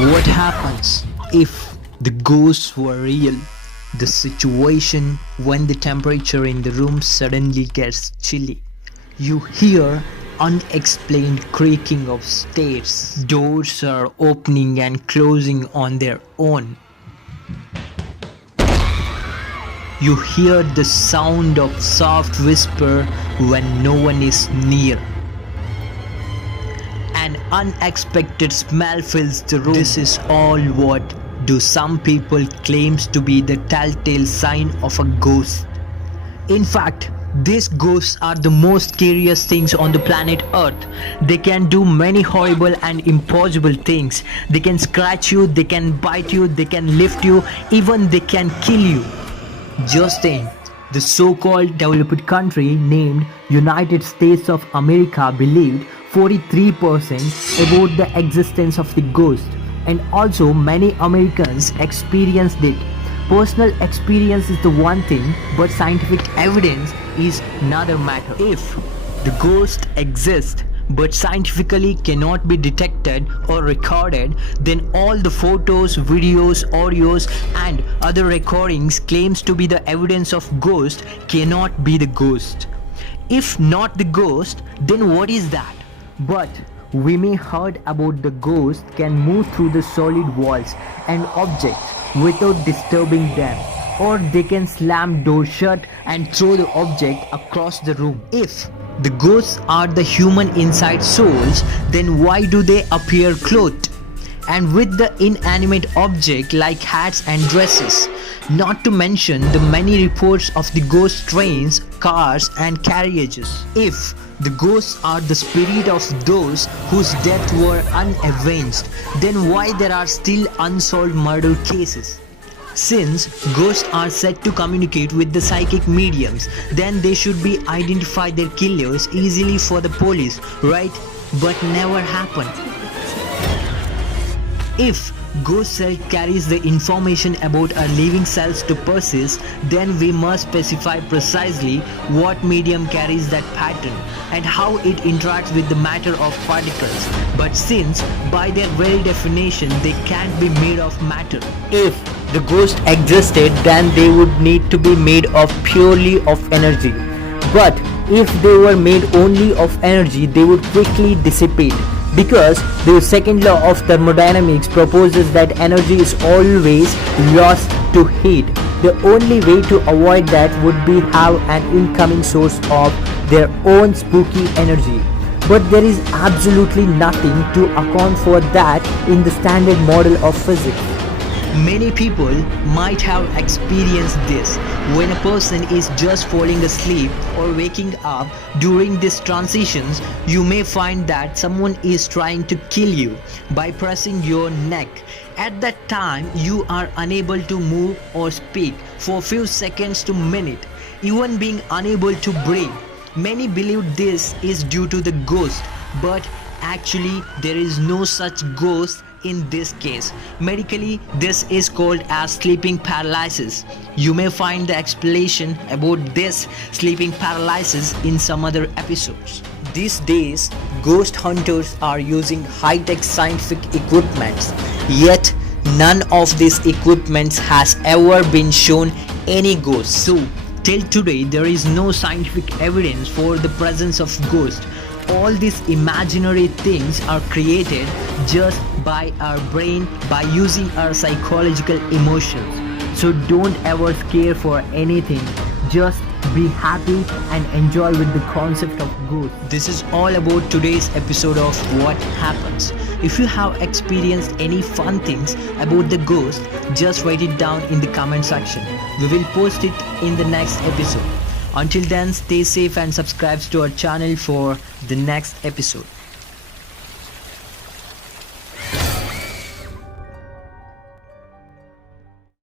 What happens if the ghosts were real? The situation when the temperature in the room suddenly gets chilly. You hear unexplained creaking of stairs. Doors are opening and closing on their own. You hear the sound of soft whisper when no one is near. An unexpected smell fills the room. This is all what do some people claims to be the telltale sign of a ghost. In fact, these ghosts are the most scariest things on the planet Earth. They can do many horrible and impossible things. They can scratch you, they can bite you, they can lift you, even they can kill you. Just think, the so-called developed country named United States of America believed 43% about the existence of the ghost, and also many Americans experienced it. Personal experience is the one thing, but scientific evidence is another matter. If the ghost exists but scientifically cannot be detected or recorded, then all the photos, videos, audios and other recordings claims to be the evidence of ghost cannot be the ghost. If not the ghost, then what is that? But we may heard about the ghost can move through the solid walls and objects without disturbing them, or they can slam doors shut and throw the object across the room. If the ghosts are the human inside souls, then why do they appear clothed and with the inanimate object like hats and dresses? Not to mention the many reports of the ghost trains, cars and carriages. If the ghosts are the spirit of those whose death were unavenged, then why there are still unsolved murder cases? Since ghosts are said to communicate with the psychic mediums, then they should be identify their killers easily for the police, right? But never happened. If ghost cell carries the information about our living cells to persist, then we must specify precisely what medium carries that pattern and how it interacts with the matter of particles. But since by their very definition they can't be made of matter, if the ghost existed, then they would need to be made of purely of energy. But if they were made only of energy, they would quickly dissipate, because the second law of thermodynamics proposes that energy is always lost to heat. The only way to avoid that would be have an incoming source of their own spooky energy. But there is absolutely nothing to account for that in the standard model of physics. Many people might have experienced this when a person is just falling asleep or waking up. During these transitions, you may find that someone is trying to kill you by pressing your neck. At that time, you are unable to move or speak for a few seconds to minute, even being unable to breathe. Many believe this is due to the ghost, but actually there is no such ghost in this case. Medically, this is called as sleeping paralysis. You may find the explanation about this sleeping paralysis in some other episodes. These days, ghost hunters are using high-tech scientific equipments, yet none of these equipments has ever been shown any ghosts. So, till today, there is no scientific evidence for the presence of ghosts. All these imaginary things are created just by our brain by using our psychological emotions. So don't ever scare for anything. Just be happy and enjoy with the concept of ghost. This is all about today's episode of What Happens. If you have experienced any fun things about the ghost, just write it down in the comment section. We will post it in the next episode. Until then, stay safe and subscribe to our channel for the next episode.